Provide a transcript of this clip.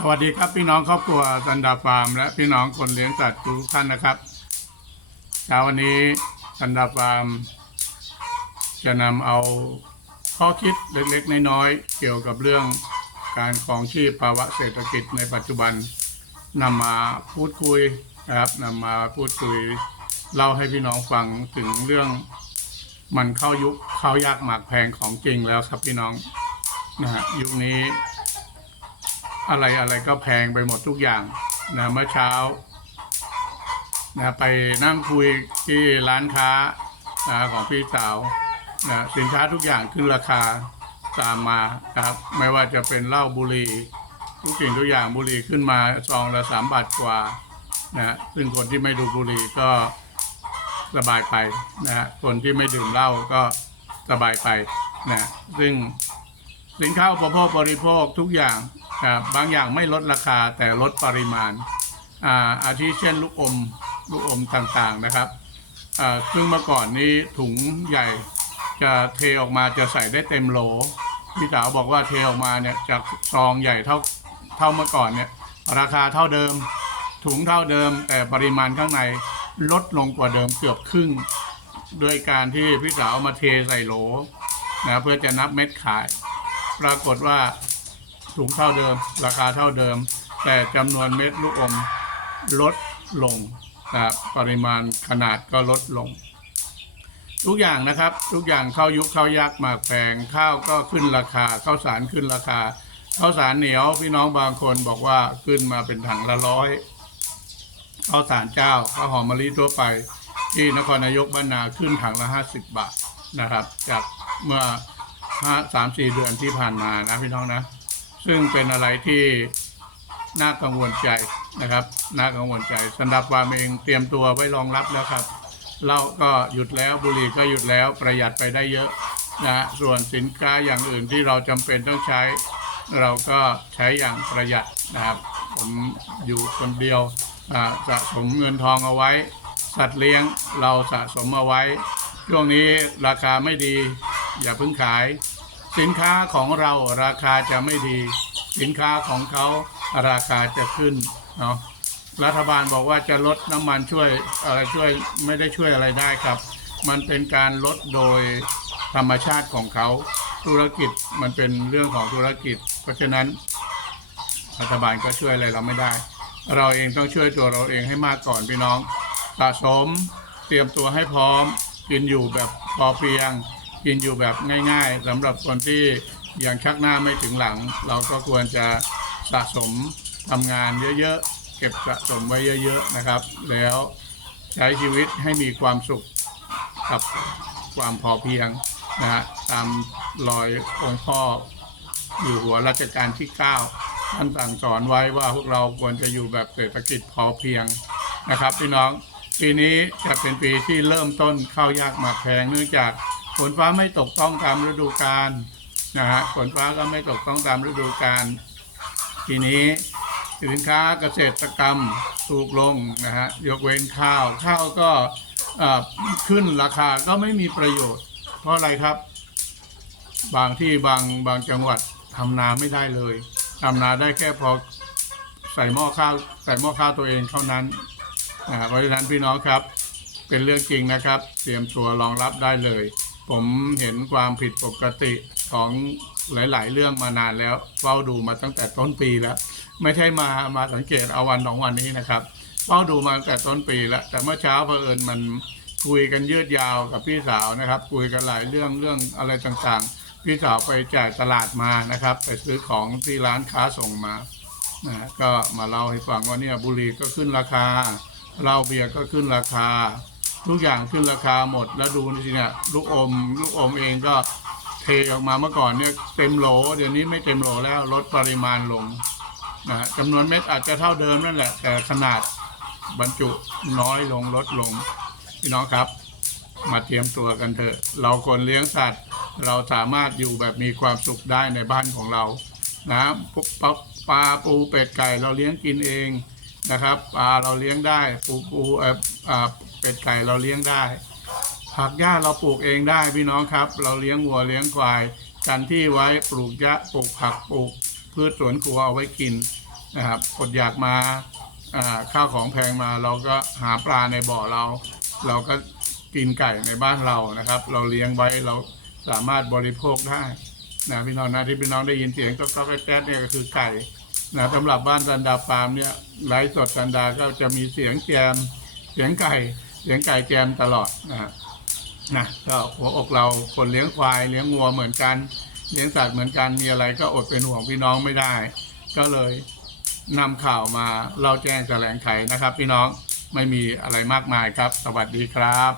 สวัสดีครับพี่น้องครอบครัวสันดาฟาร์ม และพี่น้องคนเลี้ยงสัตว์ทุกท่านนะครับเช้าวันนี้สันดาฟาร์ม จะนำเอาข้อคิดเล็กๆ น้อยๆ เกี่ยวกับเรื่องการครองชีพภาวะเศรษฐกิจในปัจจุบันนำมาพูดคุยนะครับนำมาพูดคุยเล่าให้พี่น้องฟังถึงเรื่องมันเข้ายุคเข้ายากหมากแพงของจริงแล้วครับพี่น้องนะฮะยุคนี้ อะไรอะไรก็แพงไปหมดทุกอย่างนะเมื่อเช้านะไปนั่งคุยที่ร้านค้านะของพี่สาวนะสินค้าทุกอย่างขึ้นราคาตามมาครับ ไม่ว่าจะเป็นเหล้าบุหรี่ทุกสิ่งทุกอย่างบุหรี่ขึ้นมาซองละสามบาทกว่านะซึ่งคนที่ไม่ดูบุหรี่ก็สบายไปนะคนที่ไม่ดื่มเหล้าก็สบายไปนะซึ่ง สินค้าอุปโภคบริโภคทุกอย่างบางอย่างไม่ลดราคาแต่ลดปริมาณอาอาทิเช่นลูกอมลูกอมต่างๆนะครับซึ่งเมื่อก่อนนี้ถุงใหญ่จะเทออกมาจะใส่ได้เต็มโหลพี่สาวบอกว่าเทออกมาเนี่ยจากซองใหญ่เท่าเท่าเมื่อก่อนเนี่ยราคาเท่าเดิม ถุงเท่าเดิม แต่ปริมาณข้างในลดลงกว่าเดิมเกือบครึ่ง ด้วยการที่พี่สาวมาเทใส่โหลนะเพื่อจะนับเม็ดขาย ปรากฏว่าถุงเท่าเดิม ราคาเท่าเดิม แต่จำนวนเม็ดลูกอมลดลงนะครับปริมาณขนาดก็ลดลง ทุกอย่างนะครับ ทุกอย่างเข้ายุคเข้ายักหมากแพงข้าวก็ขึ้นราคาข้าวสารขึ้นราคาข้าวสารเหนียวพี่น้องบางคนบอกว่าขึ้นมาเป็นถังละร้อยข้าวสารเจ้าข้าวหอมมะลิทั่วไป ที่นครนายกบ้านนาขึ้นถังละห้าสิบบาทนะครับ จากเมื่อ ห้าสามสี่เดือนที่ผ่านมานะพี่น้องนะ ซึ่งเป็นอะไรที่น่ากังวลใจนะครับ น่ากังวลใจสำหรับวามเองเตรียมตัวไว้รองรับแล้วครับเหล้าก็หยุดแล้วบุหรี่ก็หยุดแล้วประหยัดไปได้เยอะนะส่วนสินค้าอย่างอื่นที่เราจำเป็นต้องใช้ เราก็ใช้อย่างประหยัดนะครับ ผมอยู่คนเดียวสะสมเงินทองเอาไว้ สัตว์เลี้ยงเราสะสมเอาไว้ ช่วงนี้ราคาไม่ดี อย่าเพิ่งขาย สินค้าของเราราคาจะไม่ดี สินค้าของเขาราคาจะขึ้นเนาะรัฐบาลบอกว่าจะลดน้ำมันช่วยอะไรช่วยไม่ได้ช่วยอะไรได้ครับ มันเป็นการลดโดยธรรมชาติของเขาธุรกิจมันเป็นเรื่องของธุรกิจ เพราะฉะนั้นรัฐบาลก็ช่วยอะไรเราไม่ได้ เราเองต้องช่วยตัวเราเองให้มากก่อนพี่น้องสะสมเตรียมตัวให้พร้อมกินอยู่แบบพอเพียง กินอยู่แบบง่ายๆสำหรับคนที่ยังชักหน้าไม่ถึงหลัง เราก็ควรจะสะสมทำงานเยอะๆ เก็บสะสมไว้เยอะๆนะครับ แล้วใช้ชีวิตให้มีความสุขกับความพอเพียงนะฮะตามรอยองค์พ่ออยู่หัวรัชกาลที่ 9 ท่านสั่งสอนไว้ว่าพวกเราควรจะอยู่แบบเศรษฐกิจพอเพียงนะครับ พี่น้องปีนี้จะเป็นปีที่เริ่มต้นเข้ายากมาแพงเนื่องจาก ฝนฟ้าไม่ตกต้องตามฤดูกาลนะฮะฝนฟ้าก็ไม่ตกต้องตามฤดูกาลทีนี้สินค้าเกษตรกรรมถูกลงนะฮะยกเว้นข้าวข้าวก็ขึ้นราคาก็ไม่มีประโยชน์ เพราะอะไรครับ บางที่บางบางจังหวัดทำนาไม่ได้เลยทำนาได้แค่พอใส่หม้อข้าวใส่หม้อข้าวตัวเองเท่านั้นนะเพราะฉะนั้นพี่น้องครับ เป็นเรื่องจริงนะครับ เตรียมตัวรองรับได้เลย ผมเห็นความผิดปกติของหลาย ๆ เรื่องมานานแล้วเฝ้าดูมาตั้งแต่ต้นปีแล้ว ไม่ใช่มามาสังเกตเอาวันสองวันนี้นะครับเฝ้าดูมาตั้งแต่ต้นปีแล้ว แต่เมื่อเช้าเผอิญมันคุยกันยืดยาวกับพี่สาวนะครับ คุยกันหลายเรื่องเรื่องอะไรต่างๆ พี่สาวไปจ่ายตลาดมานะครับ ไปซื้อของที่ร้านค้าส่งมานะก็มาเล่าให้ฟังว่าเนี่ยบุหรี่ก็ขึ้นราคาเหล้าเบียร์ก็ขึ้นราคา ทุกอย่างขึ้นราคาหมดแล้วดูนี่สิเนี่ยลูกอม ลูกอมเองก็เทออกมาเมื่อก่อนเนี่ยเต็มโหลเดี๋ยวนี้ไม่เต็มโหลแล้วลดปริมาณลงนะจำนวนเม็ดอาจจะเท่าเดิมนั่นแหละ แต่ขนาดบรรจุน้อยลงลดลง พี่น้องครับ มาเตรียมตัวกันเถอะ เราคนเลี้ยงสัตว์ เราสามารถอยู่แบบมีความสุขได้ในบ้านของเรานะปุ๊บปั๊บปลาปูเป็ดไก่เราเลี้ยงกินเองนะครับปลาเราเลี้ยงได้ปูปูเอ่อ เป็ดไก่เราเลี้ยงได้ ผักหญ้าเราปลูกเองได้พี่น้องครับ เราเลี้ยงวัวเลี้ยงควายกันที่ไว้ปลูกหญ้าปลูกผักปลูกพืชสวนครัวเอาไว้กินนะครับอดอยากมาข้าวของแพงมาเราก็หาปลาในบ่อเรา เราก็กินไก่ในบ้านเรานะครับ เราเลี้ยงไว้เราสามารถบริโภคได้นะพี่น้องนะที่พี่น้องได้ยินเสียงก็ก็แก๊กๆเนี่ยก็คือไก่นะสำหรับบ้านจันดาฟาร์มเนี่ยไลฟ์สดจันดาก็จะมีเสียงแกมเสียงไก่ เลี้ยงไก่แกมตลอดนะฮะนะก็หัวอกเราคนเลี้ยงควายเลี้ยงวัวเหมือนกัน เลี้ยงสัตว์เหมือนกันมีอะไรก็อดเป็นห่วงพี่น้องไม่ได้ ก็เลยนำข่าวมาเล่าแจ้งแถลงไขนะครับ พี่น้องไม่มีอะไรมากมายครับ สวัสดีครับ